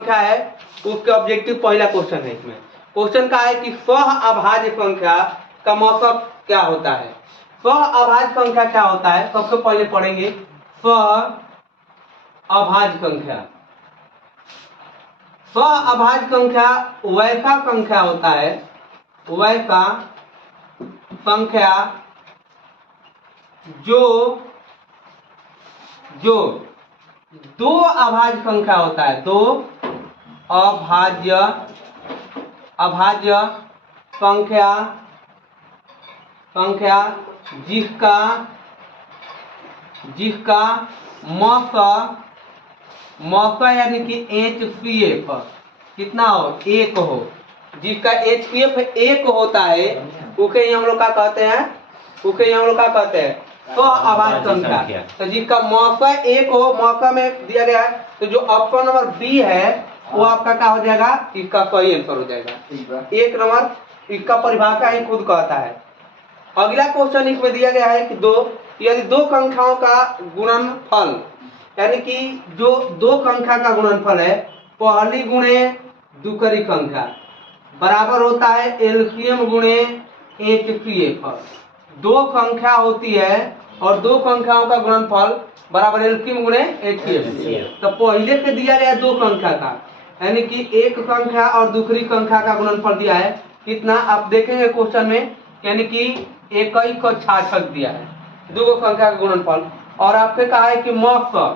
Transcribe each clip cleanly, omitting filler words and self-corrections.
संख्या है उसके ऑब्जेक्टिव पहला क्वेश्चन है। इसमें क्वेश्चन का है कि स्व अभाज्य संख्या का मतलब क्या होता है। स्व अभाज्य संख्या क्या होता है, सबसे पहले पढ़ेंगे स्व अभाज्य संख्या। स्व अभाज्य संख्या वैसा संख्या होता है, वैसा संख्या जो दो अभाज्य संख्या होता है, दो अभाज्य संख्या जिसका मौका यानी कि HCF कितना हो, एक हो, जिसका HCF एक होता है उसे हम लोग क्या कहते हैं, तो अभाज्य संख्या। तो जिसका मौका एक हो, मौका में दिया गया है, तो जो ऑप्शन नंबर बी है वो आपका क्या हो जाएगा, इसका सही आंसर हो जाएगा। एक नंबर इसका परिभाषा ही खुद कहता है। अगला क्वेश्चन इसमें दिया गया है कि यदि दो संख्याओं का गुणनफल, यानी कि जो दो संख्या का गुणनफल है पहली गुणे दूसरी संख्या बराबर होता है एलसीएम गुणे HCF। दो संख्या होती है और दो संख्याओं का गुणनफल बराबर एलसीएम गुणे HCF। तो पहले से दिया गया दो संख्या का, यानी कि एक संख्या और दूसरी संख्या का गुणनफल दिया है कितना, आप देखेंगे क्वेश्चन में, यानी कि 2166 दिया है दो संख्या का गुणनफल। और आपसे कहा है कि मौका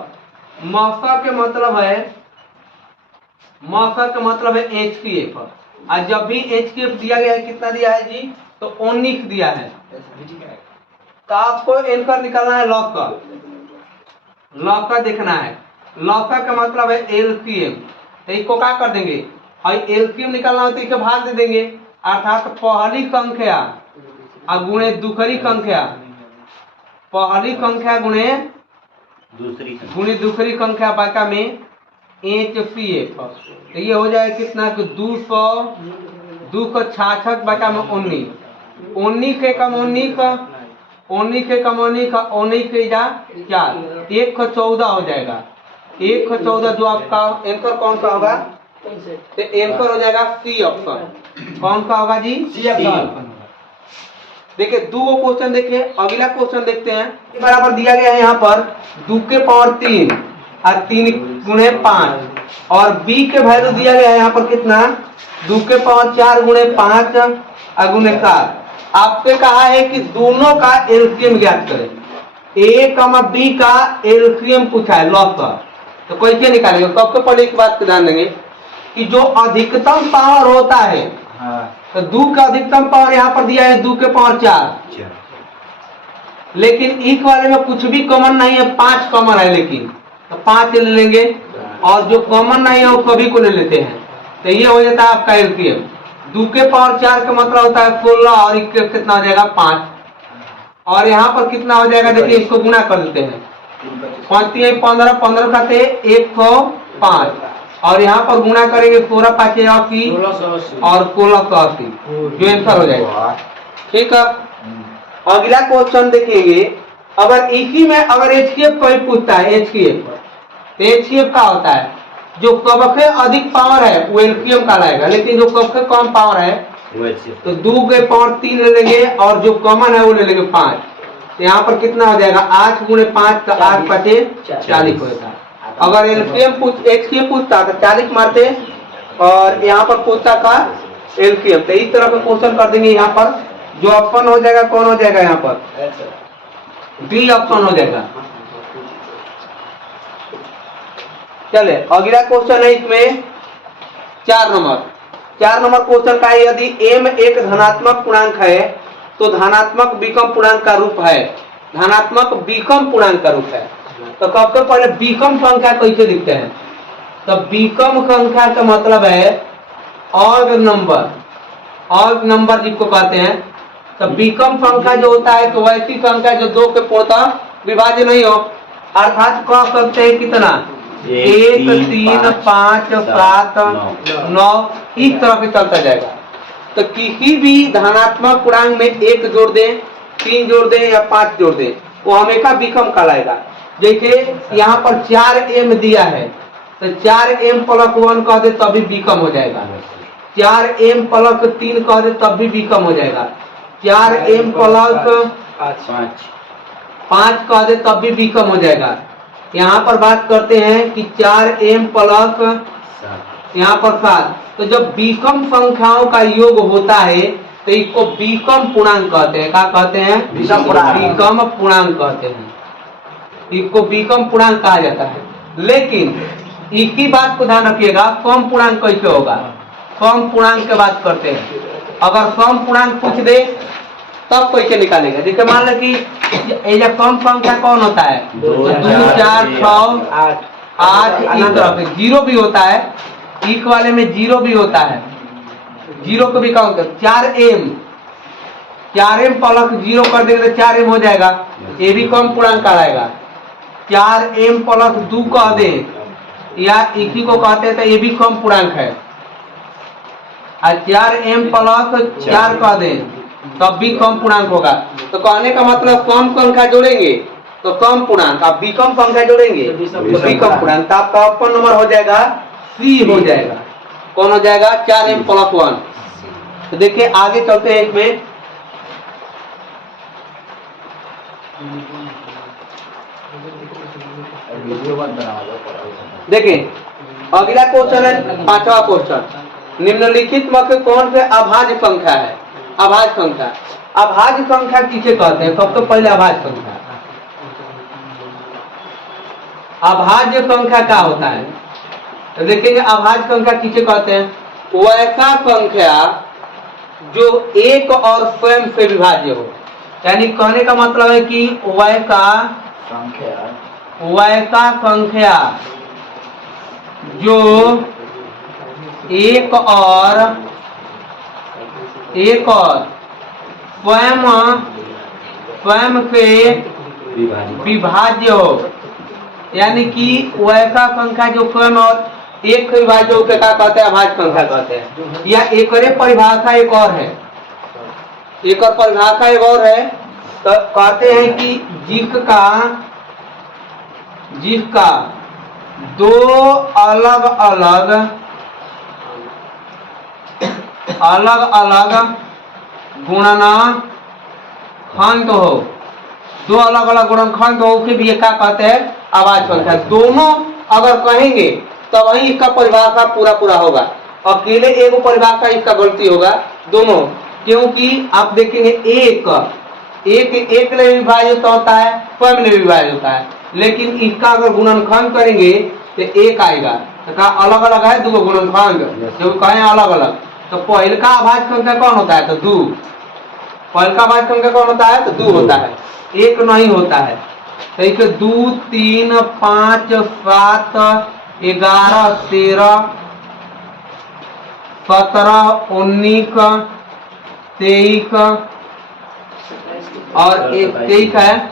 के मतलब है HCF। और जब भी HCF दिया गया है कितना दिया है जी, तो 19 दिया है। तो आपको आंसर निकालना है लॉग का देखना है। लॉग का मतलब है LCM। तो इसको क्या कर देंगे, और LCM निकालना हो तो इसे भाग दे देंगे, अर्थात पहली संख्या गुणे दूसरी संख्या, पहली संख्या गुणे दूसरी संख्या बाका में HCF। तो ये हो जाएगा कितना कि 266 बाका में 19 के कम 19 के जा 4, 114 हो जाएगा। 114 जो आपका आंसर कौन सा होगा, तो आंसर हो जाएगा सी ऑप्शन। कौन सा होगा जी, सी ऑप्शन। देखिए दो क्वेश्चन देखिए, अगला क्वेश्चन देखते हैं। बराबर दिया गया है यहाँ पर 2 के पावर 3 और 3 गुणे 5, और b के वैल्यू दिया गया है यहाँ पर कितना, 2 के पावर 4 गुणे 5 और गुणे 7। आपसे कहा है कि दोनों का एलसीएम ज्ञात करें। a कमा b का एलसीएम पूछा है लॉग का, तो कैसे निकालेंगे। सबसे पहले एक बात ध्यान देंगे कि जो अधिकतम पावर होता है, तो 2 का अधिकतम पावर यहाँ पर दिया है 2 के पावर 4, लेकिन इस वाले में कुछ भी कॉमन नहीं है, 5 कॉमन है, लेकिन तो 5 ले लेंगे, और जो कॉमन नहीं है वो सभी को ले लेते हैं। तो ये हो जाता है आपका एलसीएम। 2 के पावर 4 का मतलब होता है 16, और इसके कितना हो जाएगा 5, और यहाँ पर कितना हो जाएगा, देखिए इसको गुना कर देते हैं, 15 15 का थे 105, और यहाँ पर गुना करेंगे 16 5 80 और 1680, जो आंसर हो जाएगा। ठीक है, अगला क्वेश्चन देखेंगे। अगर इसी में अगर HCF कोई पूछता है, HCF का होता है जो सबसे अधिक पावर है वो LCM का लाएगा, लेकिन जो सबसे कम पावर है तो 2 के पावर 3 ले लेंगे, और जो कॉमन है वो ले लेंगे 5। तो यहाँ पर कितना हो जाएगा, 8 गुणे 5 तो 8 5 40 हो जाता है। अगर HCF पूछता तो 40 मारते, और यहाँ पर पूछता का LCM। तो इस तरह का क्वेश्चन कर देंगे। यहाँ पर जो ऑप्शन हो जाएगा कौन हो जाएगा, यहाँ पर बी ऑप्शन हो जाएगा। चले अगला क्वेश्चन है इसमें 4 नंबर क्वेश्चन का है, यदि m एक धनात्मक पूर्णांक है तो धनात्मक विषम पूर्णांक का रूप है, तो सबसे पहले विषम संख्या कैसे लिखते हैं। तो विषम संख्या का मतलब है ऑड नंबर जिसको कहते हैं। तो विषम संख्या जो होता है तो वैसी संख्या जो 2 के पूर्णतः विभाज्य नहीं हो, अर्थात कह सकते हैं कितना, 1 3 5 7 9, इस तरह से चलता जाएगा। तो किसी भी धनात्मक पूर्णांक में 1 जोड़ दें, 3 जोड़ दें या 5 जोड़ दें, वो हमेशा विषम कहलाएगा। जैसे यहाँ पर 4m दिया है, तो 4m प्लस 1 कह दे तब भी b कम हो जाएगा। 4m प्लस 3 कह दे तब भी b कम हो जाएगा। 4m प्लस 5 कह दे तब भी b कम हो जाएगा। यहाँ पर बात करते हैं कि 4m प्लस यहाँ पर 7, तो जब विषम संख्याओं का योग होता है तो इसको विषम पूर्णांक कहते हैं। क्या कहते हैं? विषम पूर्णांक कहते हैं। इसको विषम पूर्णांक कहा जाता है। लेकिन एक ही बात को ध्यान रखिएगा, सम पूर्णांक कैसे होगा? सम पूर्णांक की बात करते हैं। अगर सम पूर्णांक पूछ दे तब कैसे निकालेगा? देखिए मान लो कि ये सम संख्या कौन होता है? 2 4 6 8 इस तरह से। जीरो भी होता है, एक वाले में जीरो भी होता है, जीरो को भी काउंट कर। 4m प्लस 0 कर देंगे तो 4m हो जाएगा, ये भी कम पूर्णांक कहलाएगा। 4m प्लस 2 कह दे या इसी को कहते हैं तो ये भी कम पूर्णांक है। और 4m प्लस 4 कह दे तब भी कम पूर्णांक होगा। तो कहने का मतलब कम संख्या जोड़ेंगे तो कम पूर्णांक, आप विषम संख्या जोड़ेंगे तो विषम पूर्णांक। तो आपका ऑप्शन नंबर हो जाएगा C हो जाएगा। कौन हो जाएगा? 4m plus 1। तो देखिए आगे चलते हैं इसमें। देखिए अगला क्वेश्चन है 5वां क्वेश्चन। निम्नलिखित में से कौन से अभाज्य संख्या है? अभाज्य संख्या, अभाज्य संख्या किसे कहते हैं? सबसे पहले अभाज्य संख्या, अभाज्य संख्या क्या होता है? तो देखेंगे अभाज्य संख्या किसे कहते हैं? वैसा संख्या जो एक और स्वयं से विभाज्य हो। यानी कहने का मतलब है कि वैसा संख्या जो एक और स्वयं से विभाज्य हो। यानी कि वैसा संख्या जो स्वयं और एक से विभाज्य हो, क्या कहते हैं? अभाज्य संख्या कहते हैं। या एक परिभाषा एक और है, एक और परिभाषा एक और है। तो कहते हैं कि जिसका दो अलग अलग गुणनखंड हो, दो अलग अलग गुणनखंड हो, उसे भी क्या कहते हैं? अभाज्य संख्या। दोनों अगर कहेंगे तो वही इसका परिभाषा पूरा होगा। अकेले एक परिभाषा इसका गलती होगा दोनों, क्योंकि आप देखेंगे एक ले विभाजित होता है, स्वयं ले विभाजित होता है। लेकिन इसका अगर गुणनखंड करेंगे तो एक आएगा। तो कहा अलग अलग है दो गुणनखंड, जब कहें अलग अलग तो पहले का अभाज्य संख्या कौन होता है? तो 2। पहले का अभाज्य संख्या कौन होता है? तो 2 होता है, एक नहीं होता है। तो इसे 2 3 5 7 11 13 17 19 23 और 23 है।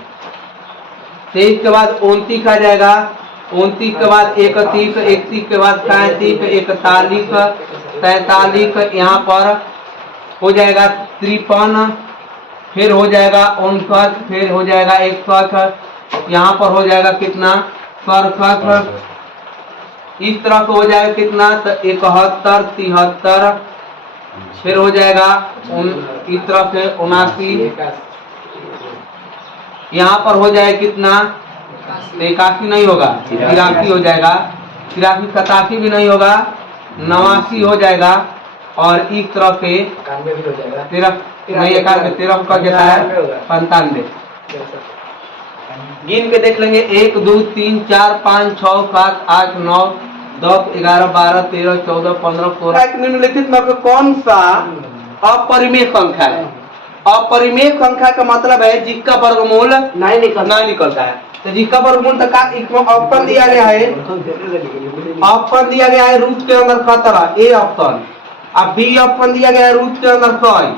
23 के बाद 29 आ जाएगा, 29 के बाद 31, 31 के बाद 37, 41, 43, यहाँ पर हो जाएगा 53, फिर हो जाएगा 59, फिर हो जाएगा 61, यहाँ पर हो जाएगा कितना? 67। इस तरह से हो जाएगा कितना? तो 71, 73, फिर हो जाएगा इस तरह से 79, यहाँ पर हो जाए कितना? 81 नहीं होगा, 83 हो जाएगा, 83 87 भी नहीं होगा, 89 हो जाएगा। और इस तरह से 13 नहीं, 13 का क्या है? 95। गिन के देख लेंगे 1 2 3 4 5 6 7 8 9 10 11 12 13 14 15 16। निम्नलिखित में से कौन सा अपरिमेय संख्या है? अपरिमेय संख्या का मतलब है जिसका वर्गमूल नहीं निकलता है। तो जिसका वर्गमूल तक ऑप्शन दिया गया है, ऑप्शन दिया गया है रूट के अंदर 17, ए ऑप्शन। अब बी ऑप्शन दिया गया है रूट के अंदर 6,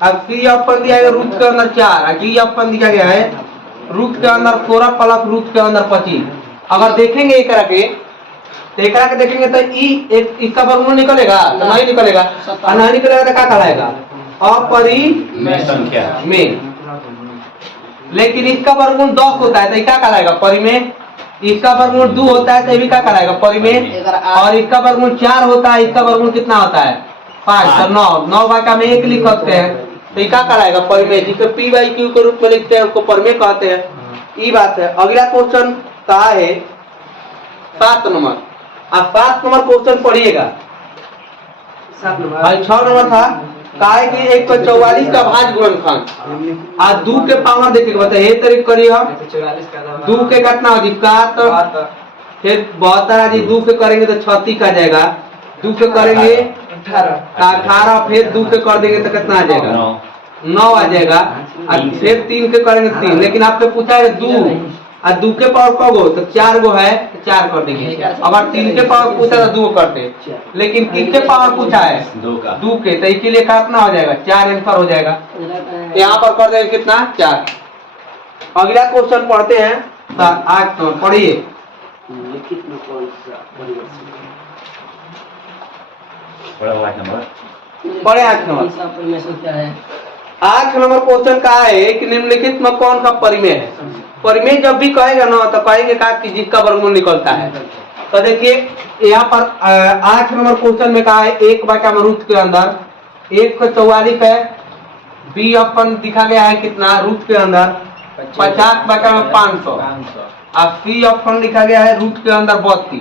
अब सी ऑप्शन दिया गया रूट के अंदर 4, और डी ऑप्शन दिया गया है रूट के अंदर 16 प्लस रूट के अंदर 25। अगर देखेंगे एक के देखेंगे तो इसका वर्गमूल निकलेगा? तो नहीं निकलेगा, और नहीं निकलेगा तो क्या कहलाएगा? अपरिमेय संख्या में। लेकिन इसका वर्गमूल 10 होता है तो क्या कहलाएगा? परिमेय इसका वर्गमूल 2 होता है तो ये भी क्या कराएगा परिमेय, और इसका वर्गमूल 4 होता है, इसका वर्गमूल कितना होता है 5, तो 9 भागा में 1 लिख सकते हैं, तो ये क्या कराएगा परिमेय, जिसे पी बाई क्यू के रूप में लिखते हैं उसको परिमेय कहते हैं। ये बात है। अगला क्वेश्चन कहा है 7 नंबर। आप 7 नंबर क्वेश्चन पढ़िएगा। 7 नंबर भाई 6 नंबर था कहा है कि 144 का भाज्य गुणनखंड आज 2 के पावर देखिए बताइए ये तरीके करिए हम 2 के कितना हो जिसका तो फिर 72 जी 2 के करेंगे तो 36 आ जाएगा, 2 के करेंगे 18, फिर 2 के कर देंगे तो कितना आ जाएगा 9 आ जाएगा, और फिर 3 के करेंगे 3, लेकिन आपसे पूछा है 2 और 2 के पावर कब हो तो 4 गो है 4 कर देंगे। अगर 3 के पावर पूछा तो 2 करते, लेकिन किसके पावर पूछा है 2 के, तो इसके लिए कितना हो जाएगा 4 आंसर हो जाएगा। यहाँ पर कर देंगे कितना 4। अगला क्वेश्चन पढ़ते हैं 8 नंबर पढ़िए। बड़े 8 नंबर 8 नंबर क्वेश्चन कहा है कि निम्नलिखित में कौन सा परिमेय है। परिमेय जब भी कहेगा ना तो कहेंगे का कि जिसका वर्गमूल निकलता है। तो देखिए यहाँ पर 8 नंबर क्वेश्चन में कहा है 1 बटा में रूट के अंदर 144 है, बी अपन दिखा गया है कितना रूट के अंदर 50 बटा में 500, और सी अपन लिखा गया है रूट के अंदर 32,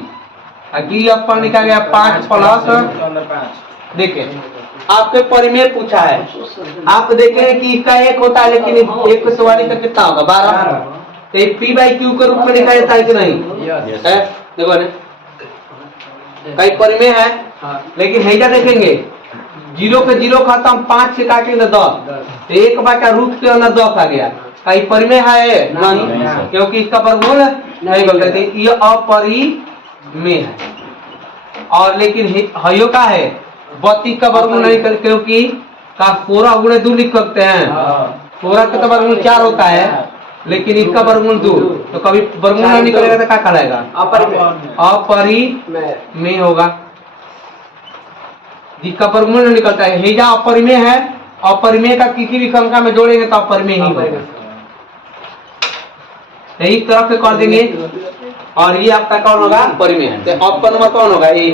और डी अपन लिखा गया 5 प्लस। देखिए आपके परिमेय पूछा है, आप देखेंगे कि इसका 1 होता है लेकिन 144 का कितना होगा 12, तो पी बाई क्यू के रूप में लिखा जाता है कि नहीं है? देखो कई परिमेय है, लेकिन हैजा देखेंगे 0 के 0 खत्म 5 से काटेंगे 10, तो 1 बटा रूट के अंदर 10 आ गया, कई परिमेय है नहीं, क्योंकि इसका वर्गमूल नहीं बोलते ये अपरिमेय है। और लेकिन हयो का है 32 का वर्गमूल नहीं कर, क्योंकि का 16 गुणे 2 लिख सकते हैं, 16 का तो वर्गमूल 4 होता है, लेकिन इसका वर्गमूल 2, तो कभी वर्गमूल नहीं निकलेगा तो क्या कराएगा अपरिमेय होगा, जिसका वर्गमूल नहीं निकलता है। हेजा अपरिमेय है, अपरिमेय का किसी भी संख्या में जोड़ेंगे तो अपरिमेय ही होगा, इस तरफ से कर देंगे, और ये आपका कौन होगा परिमेय है। तो ऑप्शन नंबर कौन होगा ये।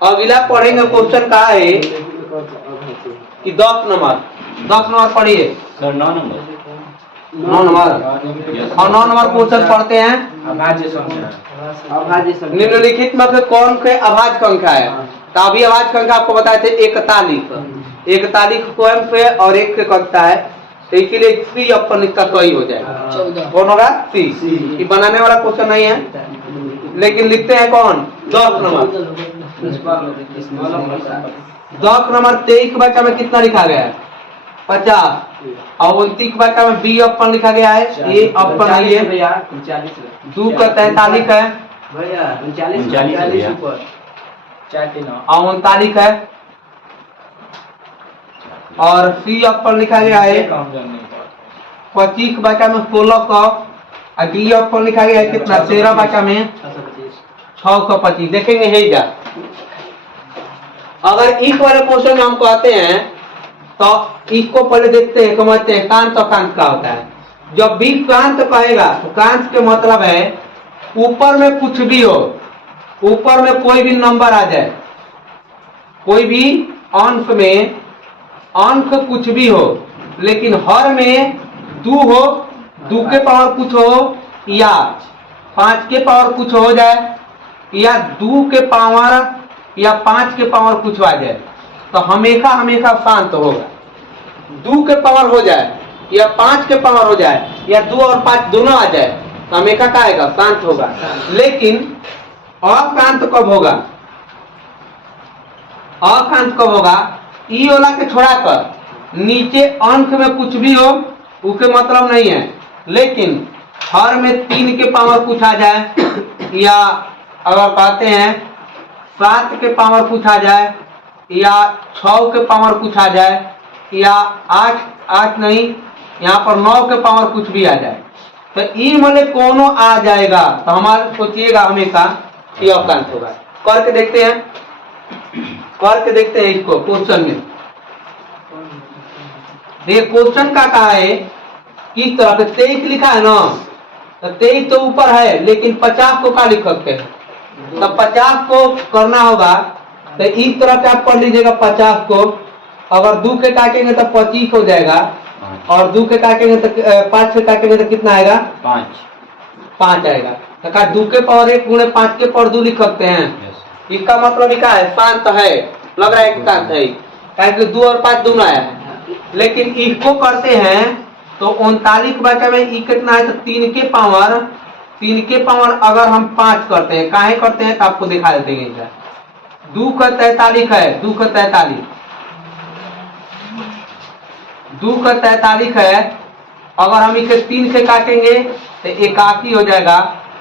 अगला पढ़ेंगे क्वेश्चन कहा है कि 10 नंबर पढ़िए। 9 नंबर और 9 नंबर क्वेश्चन पढ़ते हैं। निम्नलिखित में से कौन से अभाज्य संख्या है। तो अभी अभाज्य संख्या आपको बताए थे 41 स्वयं से और 1 से कटता है, तो इसीलिए सी अपन इसका सही हो जाएगा। कौन होगा सी। ये बनाने वाला क्वेश्चन नहीं है, लेकिन लिखते हैं कौन 10 नंबर। 10 नंबर 23 बच्चा में कितना लिखा गया है 50, और 29 बच्चा में बी अपन लिखा गया है, ये अपन नहीं है 2 का 43 है और 39 है, और सी अपन लिखा गया है 25 बच्चा में 16 का, और डी अपन लिखा गया है कितना 13 बच्चा में 625। देखेंगे है क्या। अगर इस वाले क्वेश्चन में हमको आते हैं तो इसको पहले देखते हैं, समझते हैं कांत और कांत का होता है। जब भी कांत कहेगा तो कांत के मतलब है ऊपर में कुछ भी हो, ऊपर में कोई भी नंबर आ जाए, कोई भी अंक में अंक कुछ भी हो, लेकिन हर में 2 हो, 2 के पावर कुछ हो, या 5 के पावर कुछ हो जाए, या 2 के पावर या 5 के पावर कुछ आ जाए, तो हमेशा शांत होगा। 2 के पावर हो जाए या 5 के पावर हो जाए या 2 और 5 दोनों आ जाए तो हमेशा क्या आएगा शांत होगा। लेकिन अशांत कब होगा, अशांत कब होगा, ई वाला के छोड़ाकर नीचे अंक में कुछ भी हो उसके मतलब नहीं है, लेकिन हर में 3 के पावर कुछ आ जाए, या अगर कहते हैं 7 के पावर कुछ आ जाए, या 6 के पावर कुछ आ जाए, या 8 नहीं यहाँ पर 9 के पावर कुछ भी आ जाए, तो ई मने कोनो आ जाएगा तो हमारे सोचिएगा हमेशा ये अशांत होगा। करके देखते हैं इसको क्वेश्चन में। ये क्वेश्चन का कहा है किस तरह से 23 लिखा है ना, तो 23 तो ऊपर है, लेकिन 50 को क्या लिख सकते हैं? तो 50 को करना होगा तो इस तरह से आप पढ़ लीजिएगा। 50 को अगर 2 के काटेंगे तो 25 हो जाएगा, और 2 के काटेंगे तो 5 से काटेंगे तो कितना आएगा? 5 आएगा। तो क्या 2 के पावर 1 गुणे 5 के पावर 2 लिख सकते हैं? इसका मतलब क्या है? शांत है, लग रहा है कि शांत है, क्योंकि 2 और 5 दोनों आया है। लेकिन इसको करते हैं तो 39 बचा में ई कितना है? तो 3 के पावर अगर हम 5 करते हैं, काहे करते हैं तो आपको दिखा देते हैं। 2 का 43 है, 2 का 43, 2 का 43 है। अगर हम इसे 3 से काटेंगे तो 81 हो जाएगा,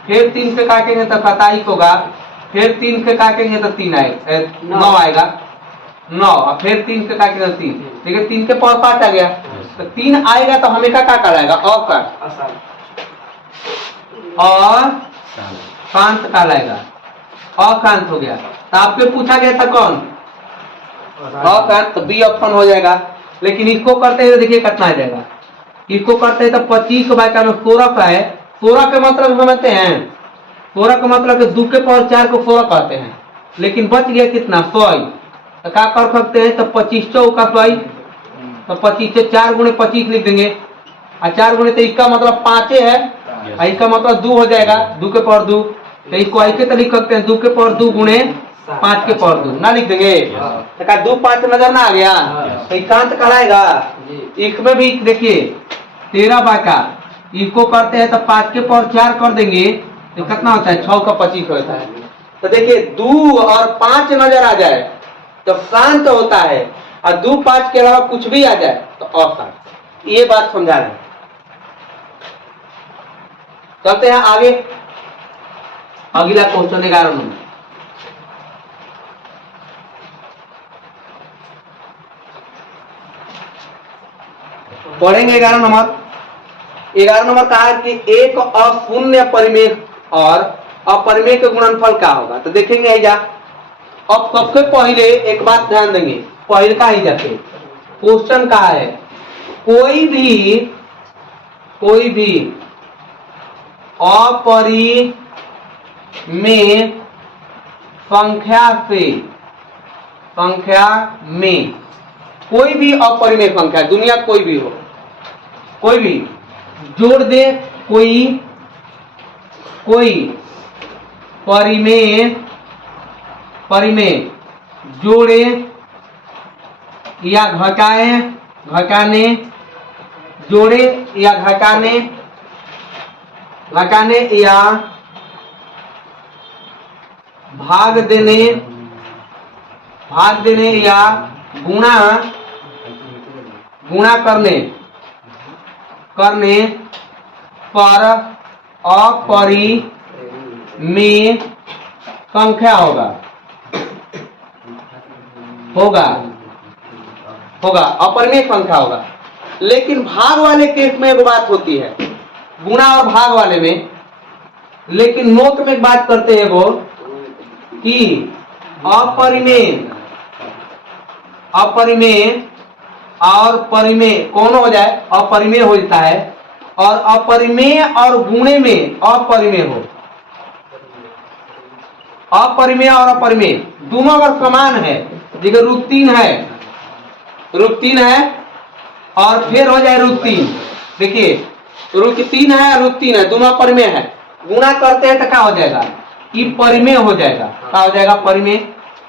फिर 3 से काटेंगे तो 27 होगा, फिर 3 से काटेंगे तो 3 आएगा, 9 आएगा, 9, और फिर 3 से काटेंगे तो 3, देखिए 3 के पावर 5 आ गया। तो 3 आएगा तो हमेशा क्या कराएगा? और शांत का लाएगा, अशांत हो गया। तो आपसे पूछा गया था कौन? अशांत, तो बी ऑप्शन हो जाएगा। लेकिन इसको करते हैं तो देखिए कितना आ जाएगा। इसको करते हैं तो 25 के बाय 16 का है। 16 के मतलब समझते हैं? 16 का मतलब 2 के पावर 4 को 16 कहते हैं, लेकिन बच गया कितना? 100। तो क्या कर सकते हैं? तो 25 चौका 100, तो 25 से 4 गुणे 25 लिख देंगे, और 4 गुणे तो इसका मतलब 5 है, और इसका मतलब 2 हो जाएगा, 2 के पावर 2। तो इसको ऐसे तो लिख सकते हैं 2 के पावर 2 गुणे 5 के पावर 2 ना लिख देंगे। तो क्या 2 5 नजर ना आ गया? तो एकांत कहलाएगा। इसमें भी देखिए 13 बाका, इसको करते हैं तो 5 के पावर 4 कर देंगे तो कितना होता है? 6 का 25 होता है। तो देखिए 2 और 5 नजर आ जाए तो शांत होता है, और 2 5 के अलावा कुछ भी आ जाए तो अशांत। ये बात समझा रहे। चलते हैं आगे, अगला क्वेश्चन 11 नंबर। पढ़ेंगे 11 नंबर। 11 नंबर कहा है कि एक अशून्य परिमेय और अपरिमेय के गुणनफल क्या होगा। तो देखेंगे ऐजा। अब सबसे पहले एक बात ध्यान देंगे, पहले का ही जाते क्वेश्चन का है, कोई भी अपरिमेय संख्या में कोई भी अपरिमेय संख्या, दुनिया कोई भी हो, कोई भी जोड़ दे, कोई परिमेय जोड़े या घटाने, जोड़े या घटाने या भाग देने या गुणा करने पर अपरिमेय संख्या होगा, अपरिमेय संख्या होगा। लेकिन भाग वाले केस में एक बात होती है, गुणा और भाग वाले में। लेकिन नोट में एक बात करते हैं वो कि अपरिमेय और परिमेय कौन हो जाए? अपरिमेय हो जाता है, और अपरिमेय और गुणे में अपरिमेय हो। अपरिमेय और अपरिमेय दोनों अगर समान है, जैसे √3 है और फिर हो जाए √3, देखिए √3 है, दोनों अपरिमेय है, गुणा करते हैं तो क्या हो जाएगा? कि परिमेय हो जाएगा। क्या हो जाएगा? परिमेय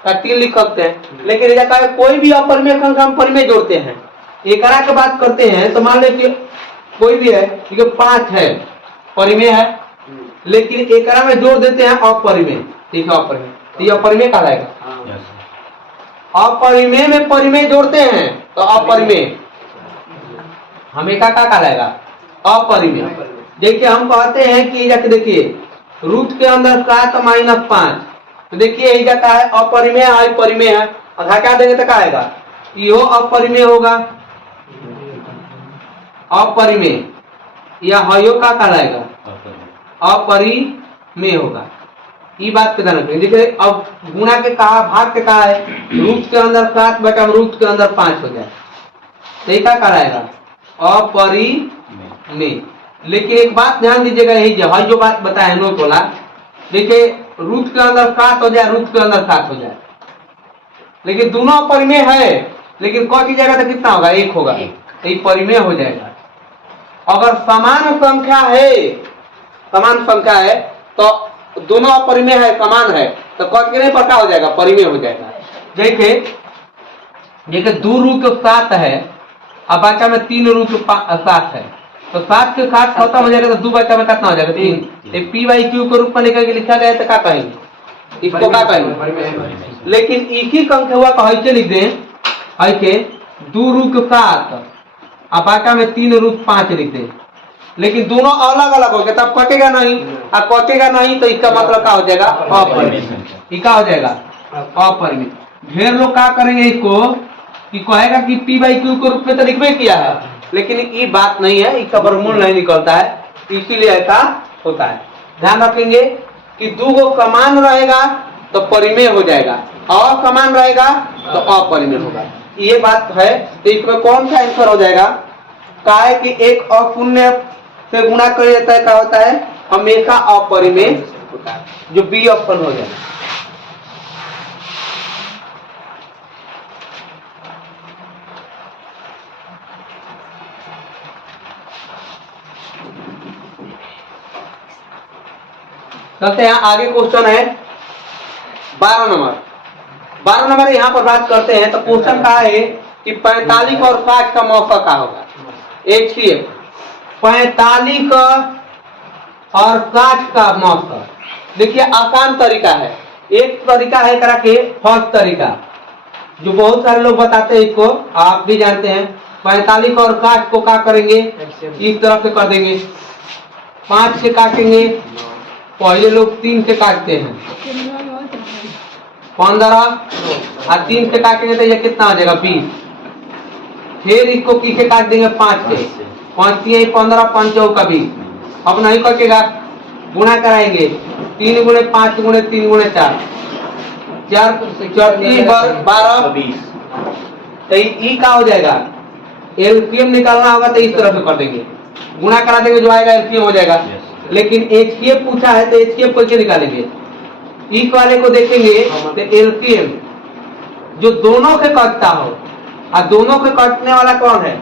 का 3 लिख सकते हैं। लेकिन ऐसा कोई भी अपरिमेय संख्या हम परिमेय जोड़ते हैं। एकरा के बात करते हैं तो मान लीजिए कोई भी है, ठीक है, 5 है, परिमेय है, लेकिन एकरा में जोड़ देते हैं अपरिमेय, ठीक है, अपरिमेय, तो ये अपरिमेय कहलाएगा। अपरिमेय में परिमेय जोड़ते हैं तो अपरिमेय हमेशा क्या कहलाएगा? अपरिमेय। देखिए हम कहते हैं कि देखिए रूट के अंदर 7 - 5, तो देखिए यही जाता है अपरिमेय है, परिमेय है, और घटा देंगे तो क्या आएगा? यो अपरिमेय होगा, अपरिमेय, या हयो का कहलाएगा? अपरिमेय होगा। ये बात के ध्यान रखें। देखिए अब गुणा के कहा, भाग के कहा है, रूट के अंदर 7 बटा रूट के अंदर 5 हो जाए, तो क्या कहलाएगा? अपरिमेय। लेकिन एक बात ध्यान दीजिएगा, यही जो बात बताया नो बोला, देखिए रूट के अंदर 7 हो जाए, रूट के अंदर 7 हो जाए, लेकिन दोनों अपरिमेय है, लेकिन क की जगह तो कितना होगा, 1 होगा, यही परिमेय हो जाएगा। अगर समान संख्या है तो दोनों अपरिमेय है, समान है, तो क के नहीं पक्का हो जाएगा, परिमेय हो जाएगा। देखिए 2 रूट 7 है, अब बचा में 3 रूट 7 है, तो 7 के 7 खत्म हो जाएगा, तो 2 बचा में कितना हो जाएगा, 3। पी बाई क्यू के रूप में लेकर के लिखा गया तो क्या कहेंगे, इसको क्या कहेंगे। लेकिन एक ही अंक हुआ तो ऐसे लिख दें, ऐसे 2 रूट 7 अब बचा में 3 रूट 5 लिख दें, लेकिन दोनों अलग अलग हो गए, तब कटेगा नहीं, अब कटेगा नहीं तो इसका मतलब क्या हो जाएगा, अपरिमित। क्या हो जाएगा, अपरिमित। ढेर लोग क्या करेंगे इसको कि कहेगा कि पी बाई क्यू के रूप में तो लिखबे किया है, लेकिन ये बात नहीं है, इसका वर्गमूल नहीं निकलता है, इसीलिए ऐसा होता है। ध्यान रखेंगे कि 2 को समान रहेगा तो परिमेय हो जाएगा, असमान रहेगा तो अपरिमेय होगा, ये बात है। तो इसमें कौन सा आंसर हो जाएगा, क्या है कि एक अशून्य से गुणा कर देता है, क्या होता है, हमेशा अपरिमेय होता है, जो बी ऑप्शन हो जाएगा। चलते हैं आगे, क्वेश्चन है 12 नंबर। 12 नंबर यहाँ पर बात करते हैं, तो क्वेश्चन का है कि 45 और 60 का मौका क्या होगा। एक ही 45 और 60 का मौका, देखिए आसान तरीका है। एक तरीका है करा के फर्स्ट तरीका, जो बहुत सारे लोग बताते हैं, इसको आप भी जानते हैं। 45 और 60 को क्या करेंगे, इस तरफ से कर देंगे, 5 से काटेंगे, पहले लोग 3 से काटते हैं, 15 और 3 से काटेंगे तो ये कितना हो जाएगा, 20। फिर इसको किसे काट देंगे, 5 से, 5 3 15, 5 चौका 20। अब नहीं कटेगा, गुणा कराएंगे, 3 गुणे 5 गुणे 3 गुणे 4, 4 12 20। तो ये क्या हो जाएगा, एलसीएम निकालना होगा तो इस तरह से कर देंगे, गुणा करा देंगे, जो आएगा एलसीएम हो जाएगा। लेकिन एचसीएफ पूछा है तो एचसीएफ कैसे निकालेंगे, इस वाले को देखेंगे तो एलसीएम जो दोनों के कटता हो, और दोनों के कटने वाला कौन है,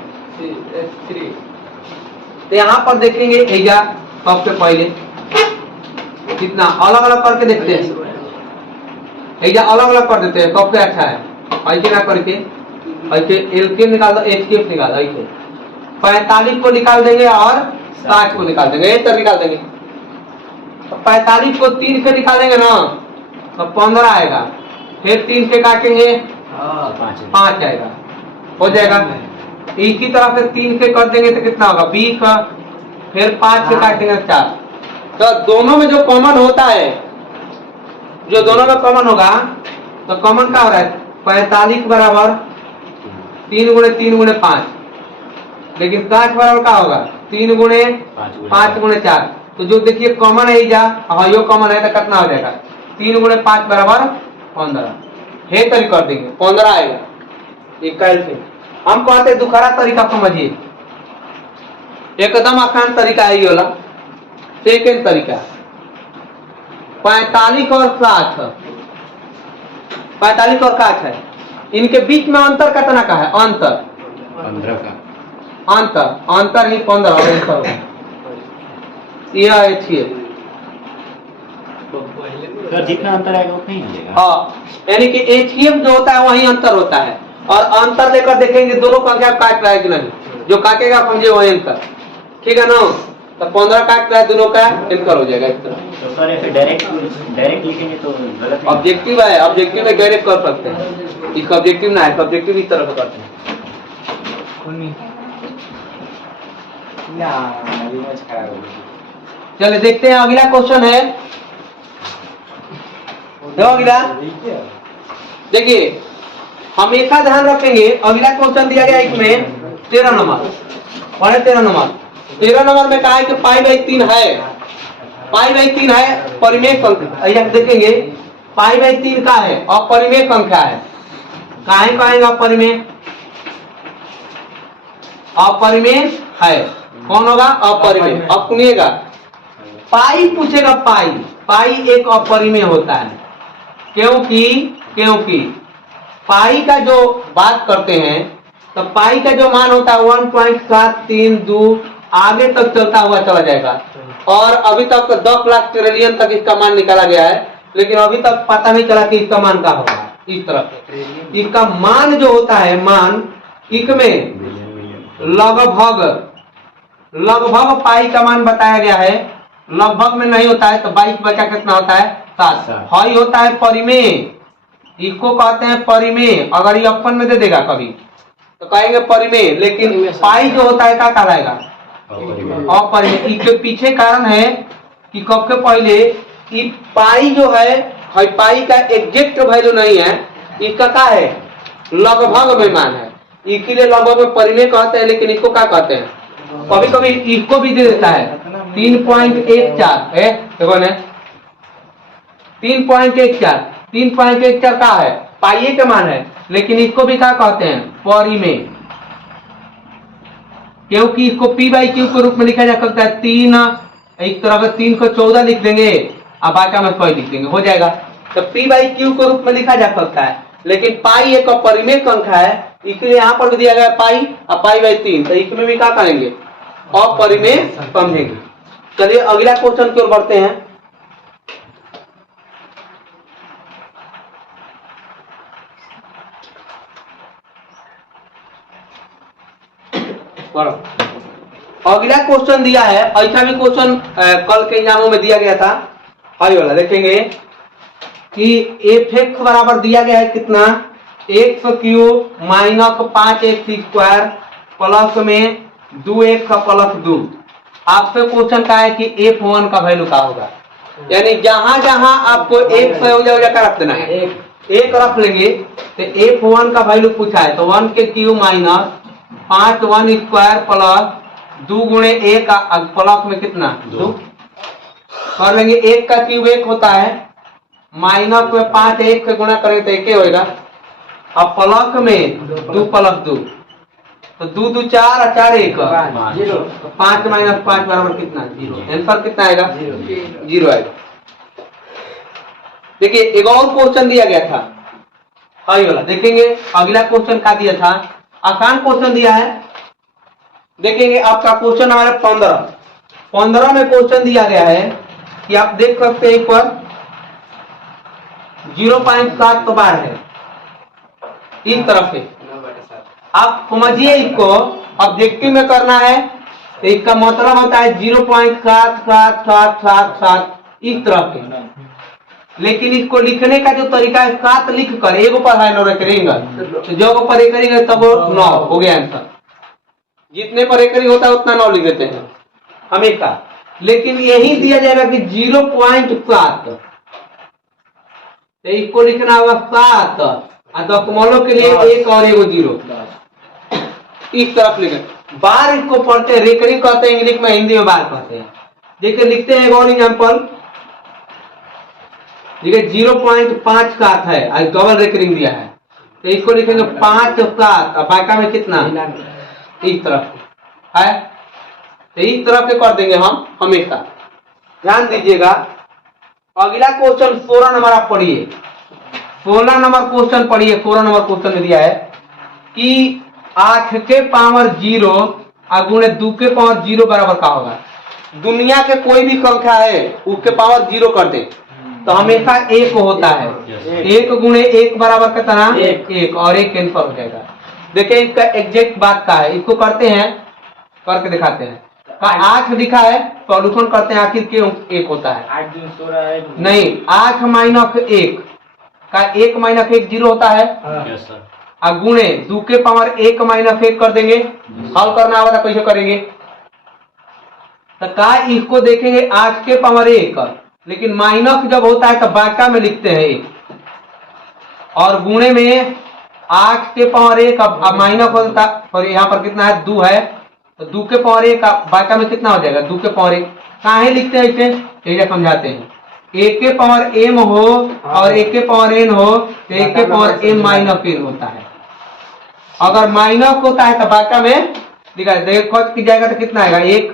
3। तो यहाँ पर देखेंगे एजा सबसे पहले कितना अलग अलग करके देखते हैं, एजा अलग अलग कर देते हैं, सबसे अच्छा है ऐसे ना करके, ऐसे एलसीएम निकाल दो, एचसीएफ निकाल दो, ऐसे 45 को निकाल देंगे और 60 को निकाल देंगे, एक तरह निकाल देंगे। तो 45 को 3 से निकालेंगे ना तो 15 आएगा, फिर 3 से काटेंगे 5 आएगा, हो जाएगा। इसी तरह से 3 से कर देंगे तो कितना होगा, 20 का, फिर 5 से काटेंगे 4। तो दोनों में जो कॉमन होता है, जो दोनों में कॉमन होगा, तो कॉमन क्या हो रहा है, 45 बराबर 3 गुणे 3 गुणे 5, लेकिन 60 बराबर क्या होगा, 3 गुणे 5 गुणे 4। तो जो देखिए कॉमन है जा, हाँ यो कॉमन है, तो कितना हो जाएगा, 3 गुणे 5 बराबर 15, हे तरी कर देंगे, 15 आएगा। इक्वल से हम कहते हैं दूसरा तरीका समझिए, एकदम आसान तरीका है ये वाला। सेकेंड तरीका 45 और 60, 45 और 60 है, इनके बीच में अंतर कितना का है, अंतर 15 का, अंतर ही 15 और अंतर यह है, तो जितना अंतर आएगा उतना ही मिलेगा। हाँ, यानी कि एचसीएफ जो होता है वही अंतर होता है, और अंतर लेकर देखेंगे दोनों का क्या काट रहा है कि नहीं, जो काटेगा समझे वही अंतर, ठीक है ना। तो 15 काट रहा है, दोनों का अंतर हो जाएगा इस तरह। तो सर ऐसे डायरेक्ट लिखेंगे तो गलत नहीं। ऑब्जेक्टिव है, ऑब्जेक्टिव में डायरेक्ट कर सकते हैं, इसका ऑब्जेक्टिव ना है, सब्जेक्टिव इस तरह से करते हैं। चलिए देखते हैं अगला क्वेश्चन है, अगला देखिए, हमेशा ध्यान रखेंगे, अगला क्वेश्चन दिया गया इसमें 13 नंबर, 13 नंबर में कहा है कि पाई बाई 3 है, पाई बाई 3 है परिमेय संख्या, देखेंगे पाई बाई 3 का है और परिमेय संख्या है, काहे कहेंगे अपरिमेय, अपरिमेय है, कौन होगा? अपरिमेय। अब सुनिएगा, पाई पूछेगा, पाई, पाई एक अपरिमेय होता है, क्योंकि पाई का जो बात करते हैं तो पाई का जो मान होता है 1.732 आगे तक चलता हुआ चला जाएगा, और अभी तक 10 लाख ट्रिलियन तक इसका मान निकाला गया है, लेकिन अभी तक पता नहीं चला कि इसका मान क्या होगा। इस तरह से इसका मान जो होता है, मान इसमें लगभग पाई का मान बताया गया है, लगभग में नहीं होता है, तो 22 बचा कितना होता है? 7। हाई होता है परिमेय, इसको कहते हैं परिमेय। अगर ये अपन में दे देगा कभी तो कहेंगे परिमेय, लेकिन पाई जो होता है क्या कहलाएगा? अपरिमेय। इसके पीछे कारण है कि कब के पहले कि पाई जो है, पाई का एग्जैक्ट वैल्यू नहीं है, इसका क्या है? लगभग में मान है, इसके लिए लगभग में परिमेय कहते हैं। लेकिन इसको क्या कहते हैं? कभी कभी इसको भी दे देता है 3.14 है, देखो ने 3.14 का है, पाई का मान है, लेकिन इसको भी क्या कहते हैं? परिमेय, क्योंकि इसको पी बाई क्यू के रूप में लिखा जा सकता है। 3 एक तरह का 3 को 14 लिख देंगे, अब बाका में 5 लिख देंगे, हो जाएगा। तो पी बाई क्यू के रूप में लिखा जा सकता है, लेकिन पाई एक अपरिमेय संख्या है, इसलिए यहाँ पर भी दिया गया पाई और पाई बाई 3, तो इसमें भी क्या करेंगे? अपरिमेय समझेंगे। चलिए अगला क्वेश्चन की ओर बढ़ते हैं। अगला क्वेश्चन दिया है, ऐसा भी क्वेश्चन कल के एग्जामों में दिया गया था, हाई वाला देखेंगे कि f(x) बराबर दिया गया है कितना? x³ माइनस 5x² प्लस में 2x प्लस 2। आपसे क्वेश्चन का है कि f1 का वैल्यू क्या होगा, यानी जहां जहां आपको एक से हो जाएगा क्या रख देना है? एक रख लेंगे, तो f1 का वैल्यू पूछा है, तो 1 के क्यूब माइनस 5 1² प्लस 2 गुणे 1 प्लस में कितना? 2 कर लेंगे। 1 का क्यूब 1 होता है, माइनस में 5 1 से गुणा करेंगे तो 1 होगा, अब प्लस में 2 प्लस 2, तो 2 2 4 और 4 1 तो 5 माइनस 5 बराबर कितना? 0। आंसर कितना आएगा? 0 आएगा। देखिए एक और क्वेश्चन दिया गया था, हाई वाला देखेंगे। अगला क्वेश्चन क्या दिया था? आसान क्वेश्चन दिया है, देखेंगे आपका क्वेश्चन नंबर 15 में क्वेश्चन दिया गया है कि आप देख सकते हैं पर 0.7 बार है इस तरफ से, आप समझिए इसको ऑब्जेक्टिव में करना है, तो इसका मतलब होता है 0.7777 इस तरफ से, लेकिन इसको लिखने का जो तरीका है 7 लिख कर एक पर है 9 करेंगे, तो जब ऊपर एक करेंगे तब 9 हो गया आंसर। जितने पर एक होता है उतना 9 लिख देते हैं हमेशा, लेकिन यही दिया जाएगा कि 0.7, तो इसको लिखना होगा 7 और दशमलव के लिए 1 और 1 0 इस तरफ लिखे। बार इसको पढ़ते हैं, रेकरिंग कहते हैं इंग्लिश में, हिंदी में बार कहते हैं। देखिए लिखते हैं एक और एग्जाम्पल, देखिए 0.5 का है और डबल रेकरिंग दिया है, तो इसको लिखेंगे 5 7 और बाका में कितना? इस तरफ है, तो इस तरफ से कर देंगे हम हमेशा। ध्यान दीजिएगा। अगला क्वेश्चन 16 नंबर आप पढ़िए, 16 नंबर क्वेश्चन पढ़िए। 16 नंबर क्वेश्चन में दिया है कि 8 के पावर 0 और गुणे 2 के पावर 0 बराबर क्या होगा? दुनिया के कोई भी संख्या है उसके पावर 0 कर दे तो हमेशा 1 होता है। 1 गुणे 1 बराबर कितना? 1 और 1 कैंसिल हो जाएगा। देखिए इसका एग्जैक्ट बात का है, इसको करते हैं, करके दिखाते हैं। 8 लिखा है, सॉल्यूशन करते हैं, आखिर क्यों 1 होता है? 8 दूनी 16 है नहीं, 8 माइनस 1 का 1 माइनस 1 0 होता है, और गुणे 2 के पावर 1 माइनस 1 कर देंगे। हल करना होगा तो कैसे करेंगे? तो का इसको देखेंगे 8 के पावर 1, लेकिन माइनस जब होता है तो बाका में लिखते हैं 1, और गुणे में 8 के पावर 1 अब माइनस होता पर यहाँ पर कितना है? 2 है, तो 2 के पावर 1 बाका में कितना हो जाएगा? 2 के पावर 1। काहे लिखते हैं इसे? ये समझाते हैं। 1 के पावर m हो और 1 के पावर n हो तो 1 के पावर m माइनस n होता है। अगर माइनस होता है तो बाका में ठीक है, तो कॉस की जाएगा तो कितना आएगा 1,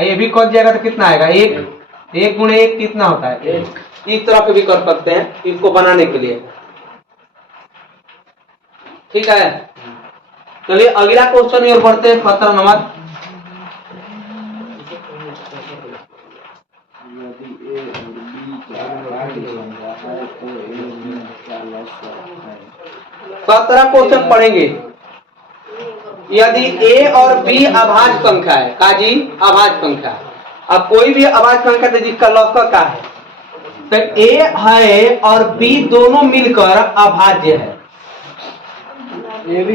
ये भी कॉस जाएगा तो कितना आएगा 1, 1 गुणे 1 कितना होता है 1। इस तरह के भी कर सकते हैं इसको बनाने के लिए। ठीक है, चलिए अगला क्वेश्चन और बढ़ते हैं 17 नंबर। सत्रह क्वेश्चन पढ़ेंगे। यदि a और b अभाज्य संख्या है, काजी अभाज्य संख्या, अब कोई भी अभाज्य संख्या तो जिसका लॉग का है, तो a है और b दोनों मिलकर अभाज्य है।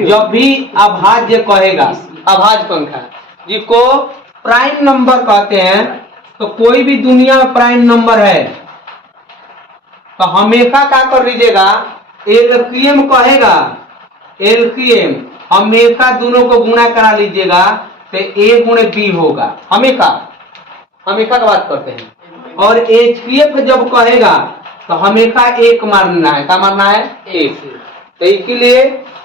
जब भी अभाज्य कहेगा अभाज्य संख्या जिसको प्राइम नंबर कहते हैं, तो कोई भी दुनिया में प्राइम नंबर है तो हमेशा क्या कर लीजिएगा एलसीएम कहेगा, एलसीएम हमेशा दोनों को गुणा करा लीजिएगा तो a गुणे b होगा, हमेशा हमेशा का बात करते हैं। और एचसीएफ जब कहेगा तो हमेशा एक मारना है, क्या मारना है एक। तो इसीलिए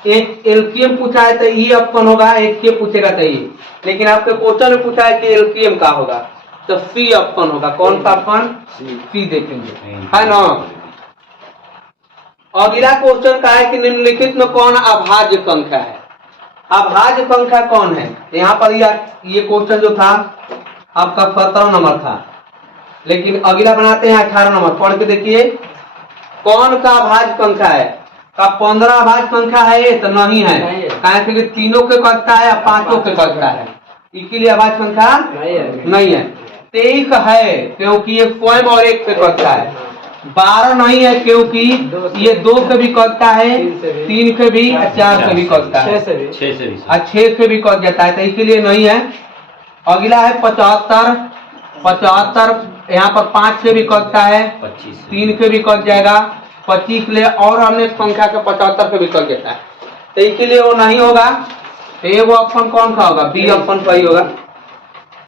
एलसीएम पूछा है तो ई ऑप्शन होगा, एचसीएफ पूछेगा तो ई। लेकिन आपके क्वेश्चन में पूछा है कि एलसीएम का होगा तो सी ऑप्शन होगा। कौन सा ऑप्शन? सी देखेंगे, है ना। अगला क्वेश्चन का है कि निम्नलिखित में कौन अभाज्य संख्या है? अभाज्य संख्या कौन है? यहाँ पर ये क्वेश्चन जो था आपका 17 नंबर था, लेकिन अगला बनाते हैं 18 नंबर। पढ़ के देखिए कौन सा अभाज्य संख्या है। का 15 अभाज्य संख्या है तो नहीं है, कारण कि तीनों के करता है, 5 के करता है, इसीलिए अभाज्य संख्या नहीं है। 23 है क्योंकि ये स्वयं और 1 से करता है। 12 नहीं है क्योंकि ये 2 से भी करता है, 3 से भी, 4 से भी करता है, 6 से भी कर जाता है, तो इसीलिए नहीं है। अगला है 75। 75 यहाँ पर 5 से भी करता है, 3 से भी कर जाएगा, 25 ले और अन्य संख्या के 75 से भी कर देता है, तो इसीलिए वो नहीं होगा। तो ये वो ऑप्शन कौन सा होगा? बी ऑप्शन सही होगा।